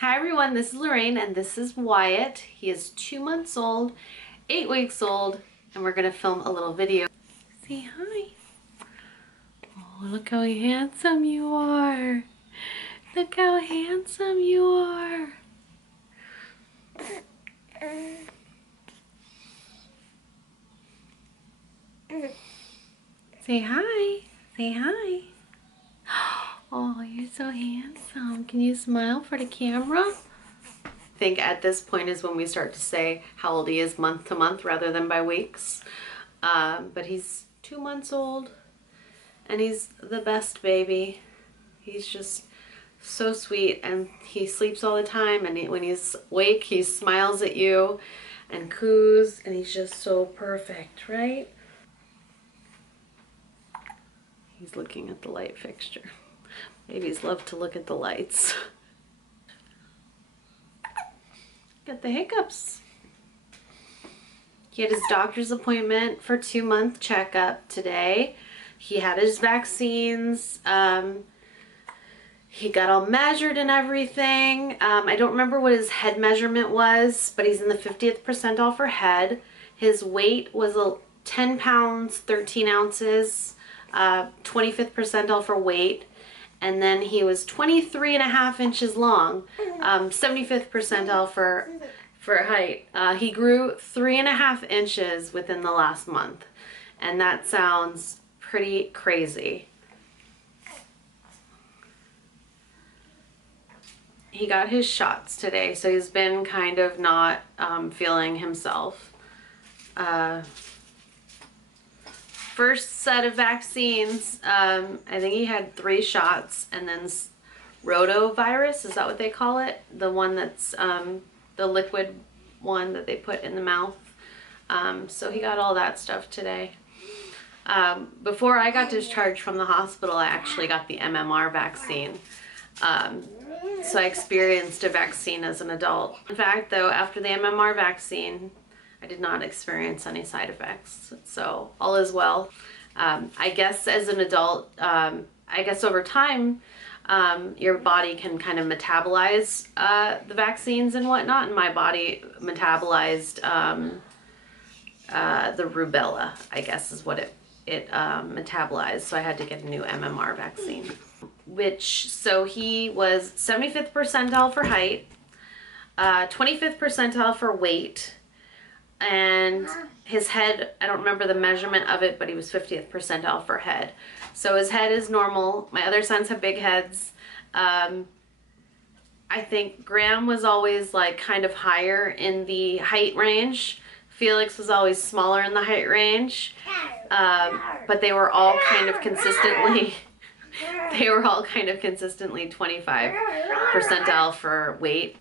Hi everyone, this is Lorraine and this is Wyatt. He is 2 months old, 8 weeks old, and we're gonna film a little video. Say hi. Oh, look how handsome you are. Look how handsome you are. Say hi. Say hi. Oh, you're so handsome. Can you smile for the camera? I think at this point is when we start to say how old he is month to month rather than by weeks. But he's 2 months old and he's the best baby. He's just so sweet and he sleeps all the time, and when he's awake he smiles at you and coos, and he's just so perfect, right? He's looking at the light fixture. Babies love to look at the lights. Got the hiccups. He had his doctor's appointment for 2-month checkup today. He had his vaccines. He got all measured and everything. I don't remember what his head measurement was, but he's in the 50th percentile for head. His weight was 10 pounds, 13 ounces, 25th percentile for weight. And then he was 23.5 inches long, 75th percentile for height. He grew 3.5 inches within the last month, and that sounds pretty crazy. He got his shots today, so he's been kind of not feeling himself. First set of vaccines, I think he had 3 shots, and then rotavirus, is that what they call it? The one that's the liquid one that they put in the mouth. So he got all that stuff today. Before I got discharged from the hospital, I actually got the MMR vaccine. So I experienced a vaccine as an adult. In fact, though, after the MMR vaccine, I did not experience any side effects, so all is well. I guess as an adult, I guess over time, your body can kind of metabolize the vaccines and whatnot, and my body metabolized the rubella, I guess is what it metabolized, so I had to get a new MMR vaccine. So he was 75th percentile for height, 25th percentile for weight, and his head, I don't remember the measurement of it, but he was 50th percentile for head. So his head is normal. My other sons have big heads. I think Graham was always like kind of higher in the height range. Felix was always smaller in the height range. But they were all kind of consistently 25 percentile for weight.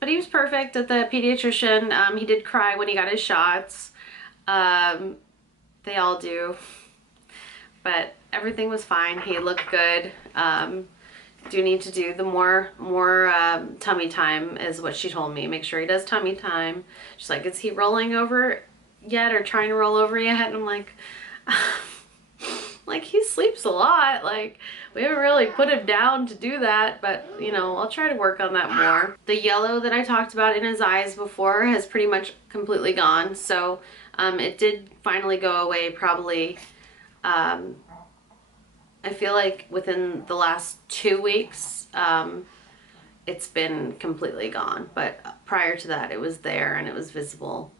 But he was perfect at the pediatrician. He did cry when he got his shots. They all do. But everything was fine. He looked good. Do need to do the more tummy time is what she told me. Make sure he does tummy time. She's like, is he rolling over yet or trying to roll over yet? And I'm like, like, he sleeps a lot. Like, we haven't really put him down to do that, but you know, I'll try to work on that more. The yellow that I talked about in his eyes before has pretty much completely gone. So it did finally go away probably, I feel like within the last 2 weeks, it's been completely gone. But prior to that, it was there and it was visible,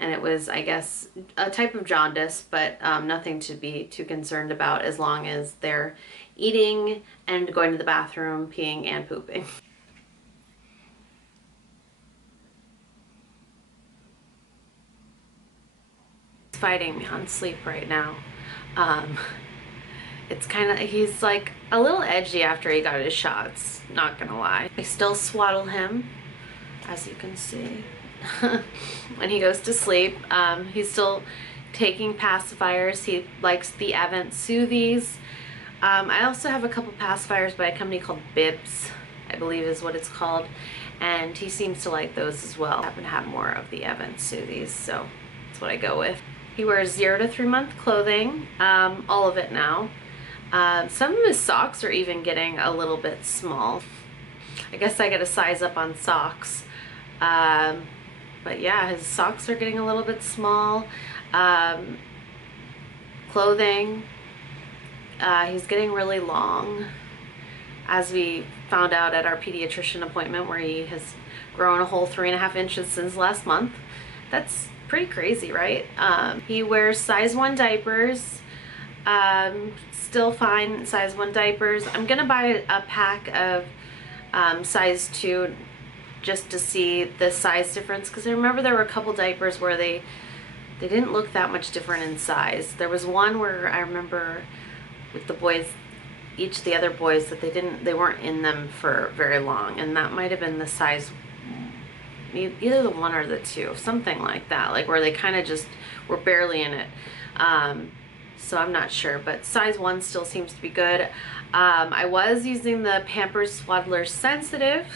and it was, I guess, a type of jaundice, but nothing to be too concerned about as long as they're eating and going to the bathroom, peeing and pooping. He's fighting me on sleep right now. It's kind of, he's like a little edgy after he got his shots, not gonna lie. I still swaddle him, as you can see. When he goes to sleep, he's still taking pacifiers. He likes the Avent Soothies. I also have a couple pacifiers by a company called Bibs, I believe is what it's called, and he seems to like those as well. I happen to have more of the Avent Soothies, so that's what I go with. He wears 0 to 3 month clothing, all of it now. Some of his socks are even getting a little bit small. I guess I gotta size up on socks. But yeah, his socks are getting a little bit small. Clothing, he's getting really long, as we found out at our pediatrician appointment, where he has grown a whole 3.5 inches since last month. That's pretty crazy, right? He wears size 1 diapers, still fine size 1 diapers. I'm gonna buy a pack of size 2 just to see the size difference, because I remember there were a couple diapers where they didn't look that much different in size. There was one where I remember with the boys, each of the other boys, that they weren't in them for very long, and that might have been the size, either the 1 or the 2, something like that, like where they kind of just were barely in it. So I'm not sure, but size 1 still seems to be good. I was using the Pampers Swaddler Sensitive.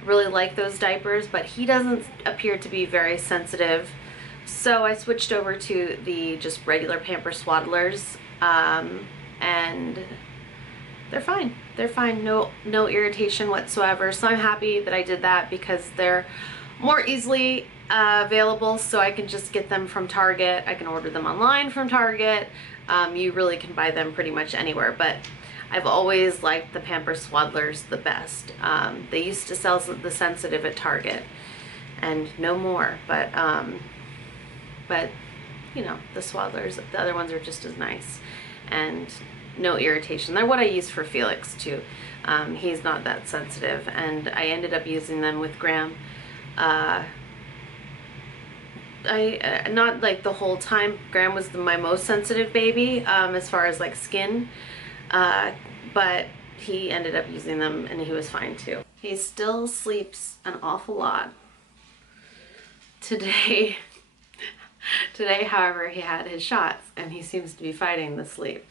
I really like those diapers, but he doesn't appear to be very sensitive. So I switched over to the just regular Pampers Swaddlers, and they're fine. They're fine. No irritation whatsoever. So I'm happy that I did that, because they're more easily available, so I can just get them from Target. I can order them online from Target. You really can buy them pretty much anywhere, but I've always liked the Pampers Swaddlers the best. They used to sell the Sensitive at Target, and no more, but you know, the Swaddlers, the other ones are just as nice, and no irritation. They're what I use for Felix too. He's not that sensitive, and I ended up using them with Graham. Not like the whole time. Graham was my most sensitive baby, as far as like skin, but he ended up using them and he was fine too. He still sleeps an awful lot. Today, however, he had his shots and he seems to be fighting the sleep.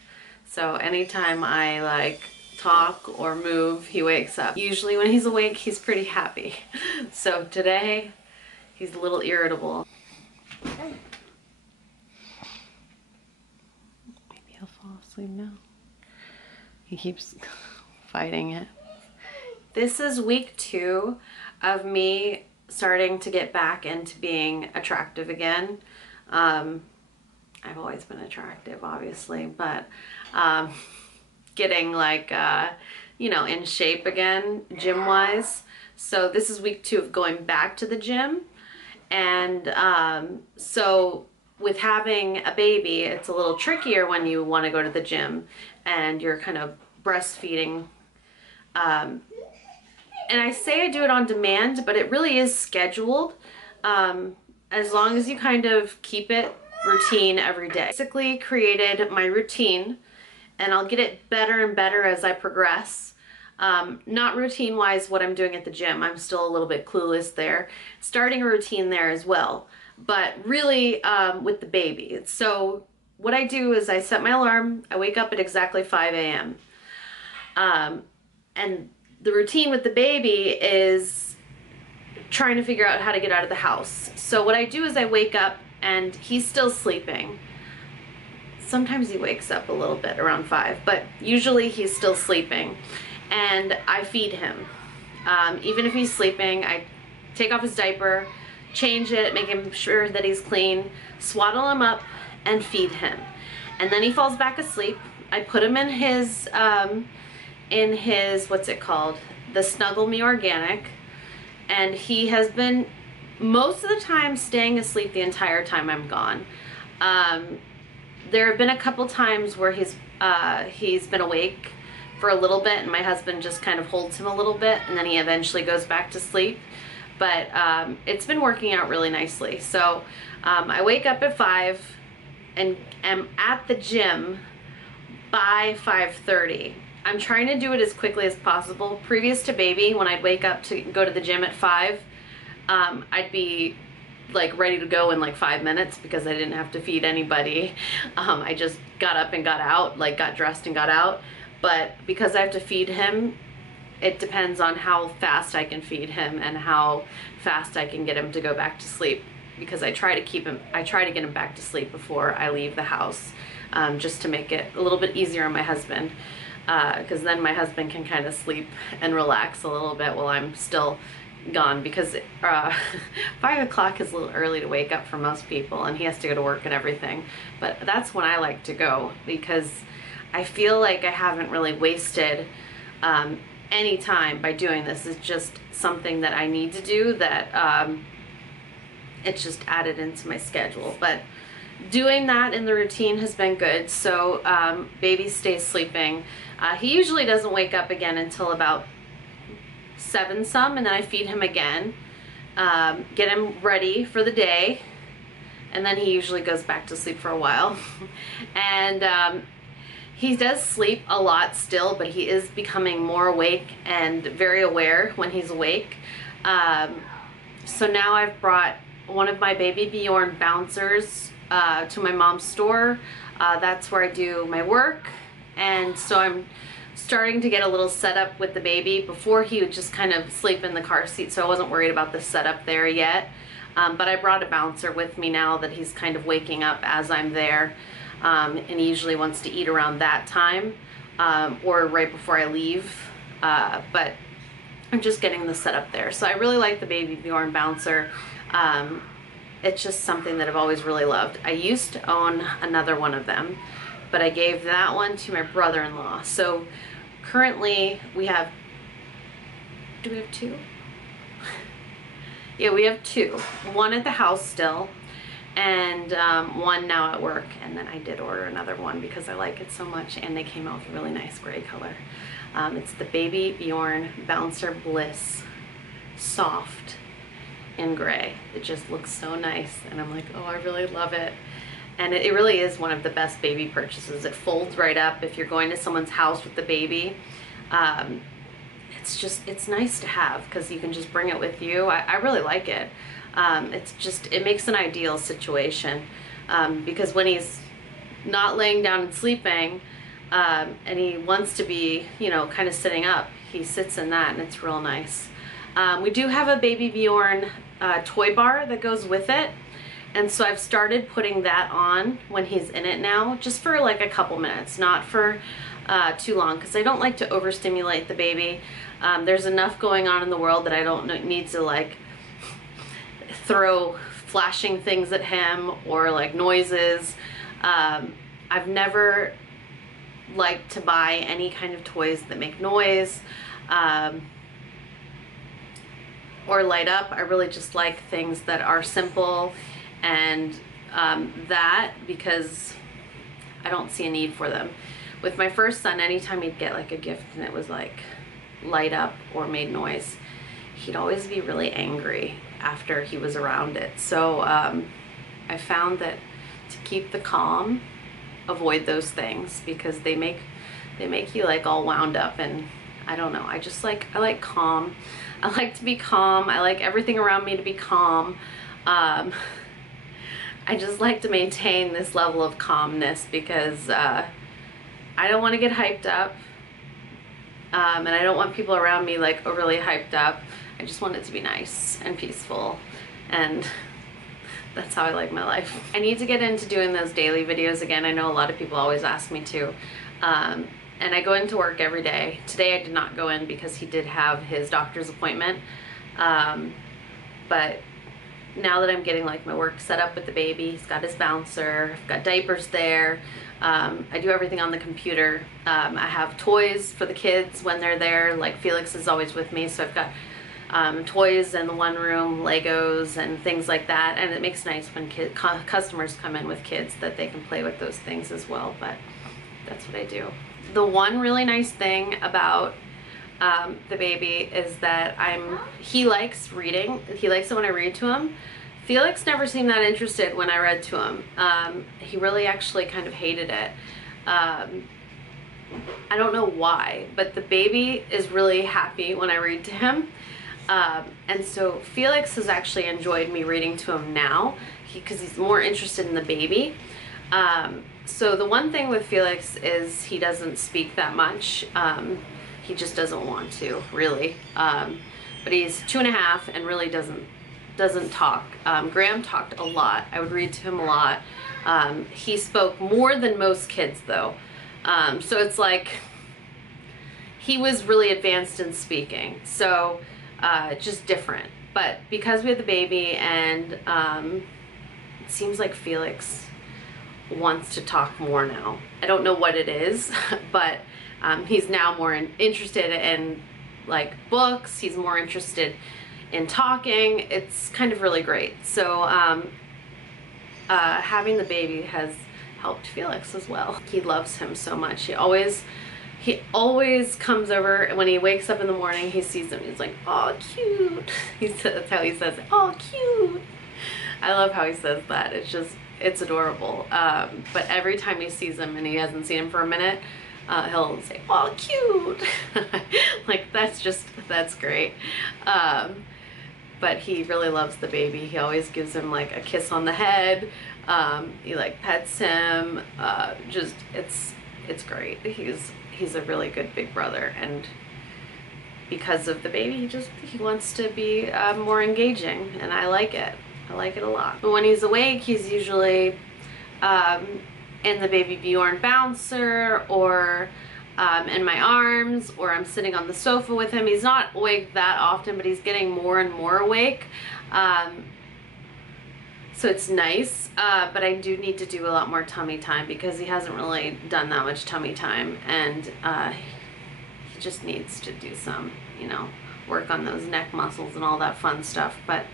So anytime I like talk or move, he wakes up. Usually when he's awake, he's pretty happy. So today, he's a little irritable. Maybe he'll fall asleep now. He keeps fighting it. This is week 2 of me starting to get back into being attractive again. I've always been attractive, obviously, but getting like, you know, in shape again, gym-wise. So this is week 2 of going back to the gym. And so with having a baby, it's a little trickier when you want to go to the gym and you're kind of breastfeeding. And I say I do it on demand, but it really is scheduled, as long as you kind of keep it routine every day. Basically created my routine, and I'll get it better and better as I progress. Not routine wise what I'm doing at the gym. I'm still a little bit clueless there. Starting a routine there as well, but really with the baby. So what I do is I set my alarm. I wake up at exactly 5 a.m. And the routine with the baby is trying to figure out how to get out of the house. So what I do is I wake up and he's still sleeping. Sometimes he wakes up a little bit around 5, but usually he's still sleeping. And I feed him. Even if he's sleeping, I take off his diaper, change it, make him sure that he's clean, swaddle him up, and feed him. And then he falls back asleep. I put him in his, what's it called? The Snuggle Me Organic. And he has been, most of the time, staying asleep the entire time I'm gone. There have been a couple times where he's been awake for a little bit, and my husband just kind of holds him a little bit, and then he eventually goes back to sleep. But it's been working out really nicely. So I wake up at 5 and am at the gym by 5:30. I'm trying to do it as quickly as possible. Previous to baby, when I'd wake up to go to the gym at 5, I'd be like ready to go in like 5 minutes because I didn't have to feed anybody. I just got up and got out, like got dressed and got out. But because I have to feed him, it depends on how fast I can feed him and how fast I can get him to go back to sleep, because I try to get him back to sleep before I leave the house, just to make it a little bit easier on my husband. because then my husband can kind of sleep and relax a little bit while I'm still gone, because 5 o'clock is a little early to wake up for most people, and he has to go to work and everything. But that's when I like to go, because I feel like I haven't really wasted any time by doing this. It's just something that I need to do, that it's just added into my schedule. But doing that in the routine has been good. So baby stays sleeping. He usually doesn't wake up again until about 7 some, and then I feed him again, get him ready for the day, and then he usually goes back to sleep for a while. And he does sleep a lot still, but he is becoming more awake and very aware when he's awake. So now I've brought one of my baby Bjorn bouncers to my mom's store. That's where I do my work, and so I'm starting to get a little setup with the baby. Before, he would just kind of sleep in the car seat, so I wasn't worried about the setup there yet. But I brought a bouncer with me now that he's kind of waking up as I'm there, and he usually wants to eat around that time, or right before I leave. But I'm just getting the setup there. So I really like the baby Bjorn bouncer. It's just something that I've always really loved. I used to own another one of them, but I gave that one to my brother-in-law. So currently we have, do we have 2? Yeah, we have 2. One at the house still, and one now at work. And then I did order another one because I like it so much, and they came out with a really nice gray color. It's the Baby Bjorn Bouncer Bliss Soft in gray. It just looks so nice, and I'm like, oh, I really love it. And it really is one of the best baby purchases. It folds right up if you're going to someone's house with the baby. It's nice to have, because you can just bring it with you. I really like it. It makes an ideal situation, because when he's not laying down and sleeping, and he wants to be, you know, kind of sitting up, he sits in that, and it's real nice. We do have a Baby Bjorn toy bar that goes with it, and so I've started putting that on when he's in it now, just for like a couple minutes, not for too long, because I don't like to overstimulate the baby. There's enough going on in the world that I don't need to like throw flashing things at him or like noises. I've never liked to buy any kind of toys that make noise or light up. I really just like things that are simple, and because I don't see a need for them. With my first son, anytime he'd get like a gift and it was like light up or made noise, he'd always be really angry after he was around it. So I found that to keep the calm, avoid those things, because they make you like all wound up, and I don't know, I like calm. I like to be calm. I like everything around me to be calm. I just like to maintain this level of calmness, because I don't want to get hyped up, and I don't want people around me like overly hyped up. I just want it to be nice and peaceful, and that's how I like my life. I need to get into doing those daily videos again. I know a lot of people always ask me to. And I go into work every day. Today I did not go in because he did have his doctor's appointment. But now that I'm getting like my work set up with the baby, he's got his bouncer, I've got diapers there. I do everything on the computer. I have toys for the kids when they're there. Like Felix is always with me, so I've got toys in the one room, Legos and things like that. And it makes nice when customers come in with kids that they can play with those things as well. But that's what I do. The one really nice thing about the baby is that he likes reading. He likes it when I read to him. Felix never seemed that interested when I read to him. He really actually kind of hated it. I don't know why, but the baby is really happy when I read to him. And so Felix has actually enjoyed me reading to him now, because he's more interested in the baby. So the one thing with Felix is he doesn't speak that much. He just doesn't want to, really. But he's 2.5 and really doesn't talk. Graham talked a lot. I would read to him a lot. He spoke more than most kids, though. So it's like he was really advanced in speaking, so just different. But because we had the baby, and it seems like Felix wants to talk more now. I don't know what it is, but he's now more interested in like books. He's more interested in talking. It's kind of really great. So having the baby has helped Felix as well. He loves him so much. He always comes over, and when he wakes up in the morning, he sees him. He's like, "Oh, cute." That's how he says it. "Oh, cute." I love how he says that. It's adorable. But every time he sees him and he hasn't seen him for a minute, he'll say, "Oh, cute." Like, that's great. But he really loves the baby. He always gives him like a kiss on the head. He like pets him. It's great. He's a really good big brother, and because of the baby, he wants to be more engaging, and I like it. I like it a lot. But when he's awake, he's usually in the baby Bjorn bouncer, or in my arms, or I'm sitting on the sofa with him. He's not awake that often, but he's getting more and more awake. So it's nice, but I do need to do a lot more tummy time because he hasn't really done that much tummy time, and he just needs to do some, you know, work on those neck muscles and all that fun stuff. But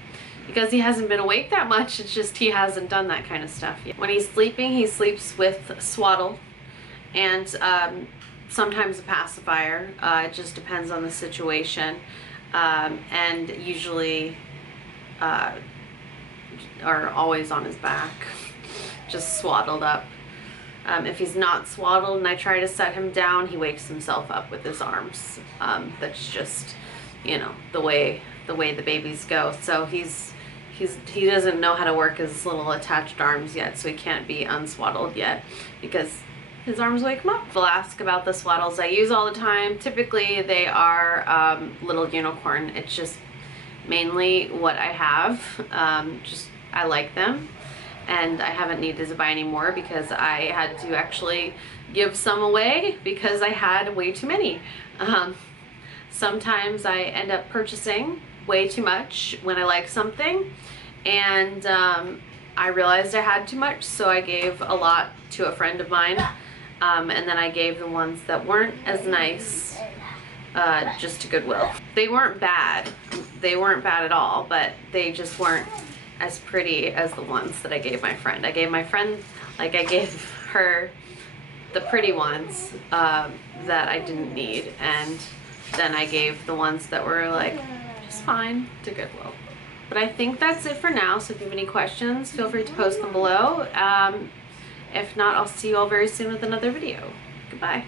because he hasn't been awake that much, it's just he hasn't done that kind of stuff yet. When he's sleeping, he sleeps with Swaddle and sometimes a pacifier. It just depends on the situation, and usually are always on his back, just swaddled up. If he's not swaddled and I try to set him down, he wakes himself up with his arms. That's just, you know, the way the babies go. So he doesn't know how to work his little attached arms yet, so he can't be unswaddled yet because his arms wake him up. They'll ask about the swaddles I use all the time. Typically they are Little Unicorn. It's just mainly what I have. I like them, and I haven't needed to buy any more because I had to actually give some away because I had way too many. Sometimes I end up purchasing way too much when I like something, and I realized I had too much, so I gave a lot to a friend of mine, and then I gave the ones that weren't as nice just to Goodwill. They weren't bad. They weren't bad at all, but they just weren't as pretty as the ones that I gave my friend. I gave my friend, like, I gave her the pretty ones that I didn't need, and then I gave the ones that were like just fine to Goodwill. But I think that's it for now, so if you have any questions, feel free to post them below. If not, I'll see you all very soon with another video. Goodbye.